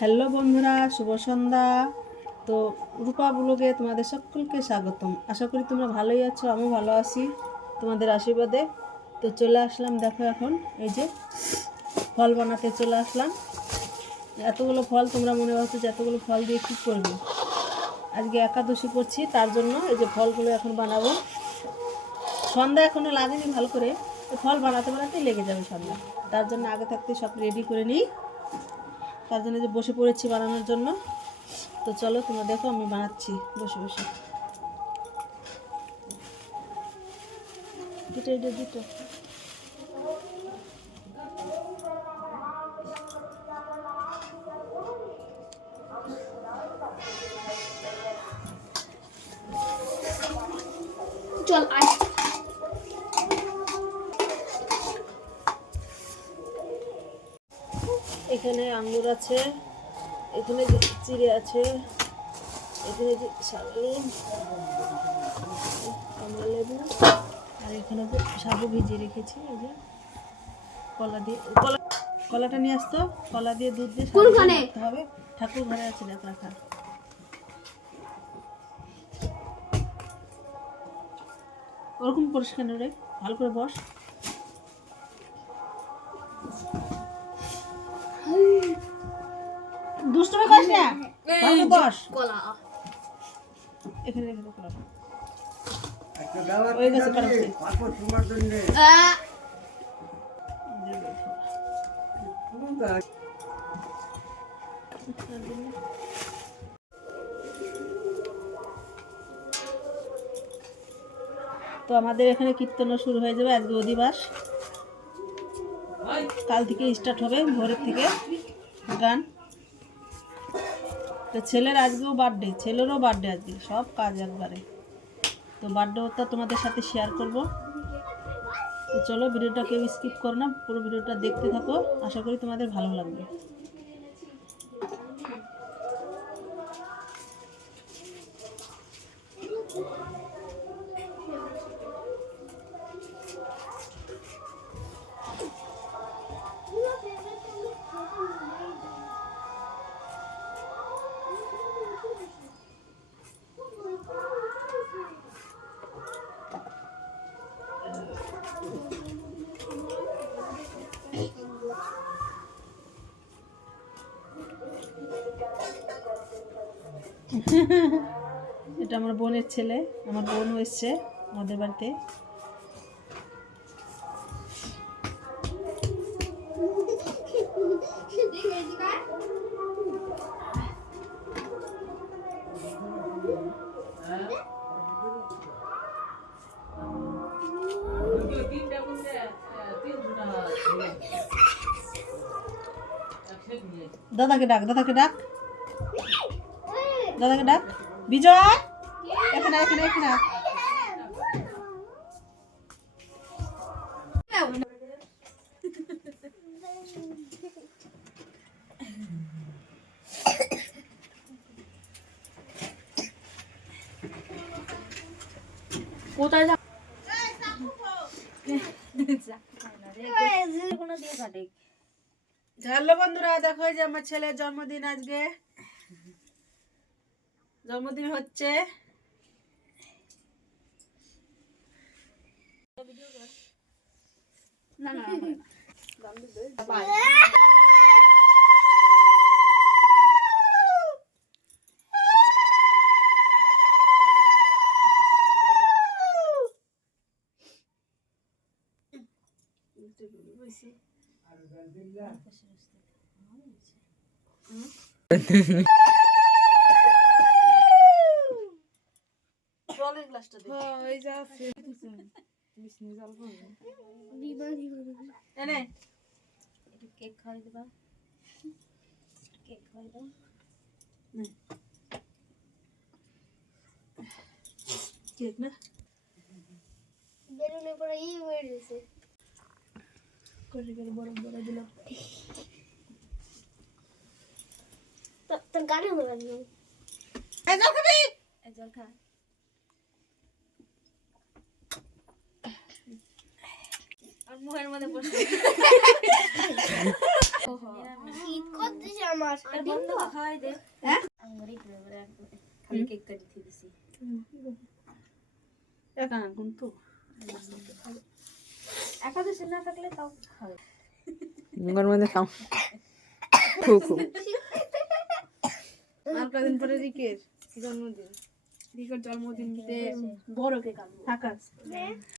Hello বন্ধুরা, শুভ সন্ধ্যা। তো রূপা ব্লগে তোমাদের সকলকে স্বাগতম। আশা করি তোমরা ভালোই আছো, আমিও ভালো আছি তোমাদের আশীর্বাদে। তো চলে আসলাম, দেখো এখন, এই যে ফল বানাতে চলে আসলাম। এতগুলো ফল তোমরা মনে ভাবছ যে এতগুলো ফল দিয়ে কী করবে? আজকে একাদশী করছি, তার জন্য এই যে ফলগুলো এখন বানাবো। সন্ধ্যা এখনও লাগেনি ভালো করে ফল বানাতে বানাতেই লেগে যাবে সন্ধ্যা। তার জন্য আগে থাকতে সব রেডি করে নিই। তার জন্য যে বসে পড়েছি বানানোর জন্য। তো চলো, তোমরা দেখো, আমি বানাচ্ছি বসে বসে। চল, আয়। এখানে আঙ্গুর আছে এখানে যে চিড়ে আছে এখানে যে শালগম কমলা লেবু আর এখানে যে সাবু ভিজিয়ে রেখেছি এই যে কলা দিয়ে কলা কলাটা নিয়ে আসতো কলা দিয়ে দুধ দিয়ে সাবু কোনখানে? হবে। ঠাকুর ঘরে আছে দেখ রাখা। ওরকম পরিষ্কার রে ভালো করে বস। দুষ্টুমি করিস না? বস। কলা। এখানে রেখে হয়ে গেছে তো আমাদের এখানে কীর্তনও শুরু হয়ে যাবে আজকে অধিবাস। কাল থেকে স্টার্ট হবে ভোরের থেকে গান। তো ছেলের আজকেও বার্থডে ছেলেরও বার্থডে আজকে, সব কাজ একবারে। তো বার্থডে বার্থডেটা তোমাদের সাথে শেয়ার করব। তো চলো ভিডিওটা কেউ স্কিপ করো না, পুরো ভিডিওটা দেখতে থাকো, আশা করি তোমাদের ভালো লাগবে। এটা আমার বোনের ছেলে আমার বোন এসছে আমাদের বাড়িতে। দাদাকে ডাক দাদাকে ডাক। দাদাকে ডাক বিজয়? এখানে এখানে এখানে। কোথায় যা বন্ধুরা দেখো যে আমার ছেলের জন্মদিন আজকে। জন্মদিন হচ্ছে। না না জলের গ্লাসটা দে এনে। কেক খাওয়াই দেবা। কেক খাওয়াই দাও কেক না? বেলুনে পরে ই হয়ে গেছে। করে করে বড় বড় দিল। তোর গানে হলো এই জল খাবি? জল খা। মুখের মধ্যে বসে। শীত করতেছে আমার। বন্ধ খাওয়াই দে। খালি দিছি। একা কিন্তু একাদশী না থাকলে তাও খাবে। মুখের মধ্যে খাও। আর কদিন পরে রিকের। জন্মদিন। রিকের জন্মদিনতে বড় কেক আনব থাকাস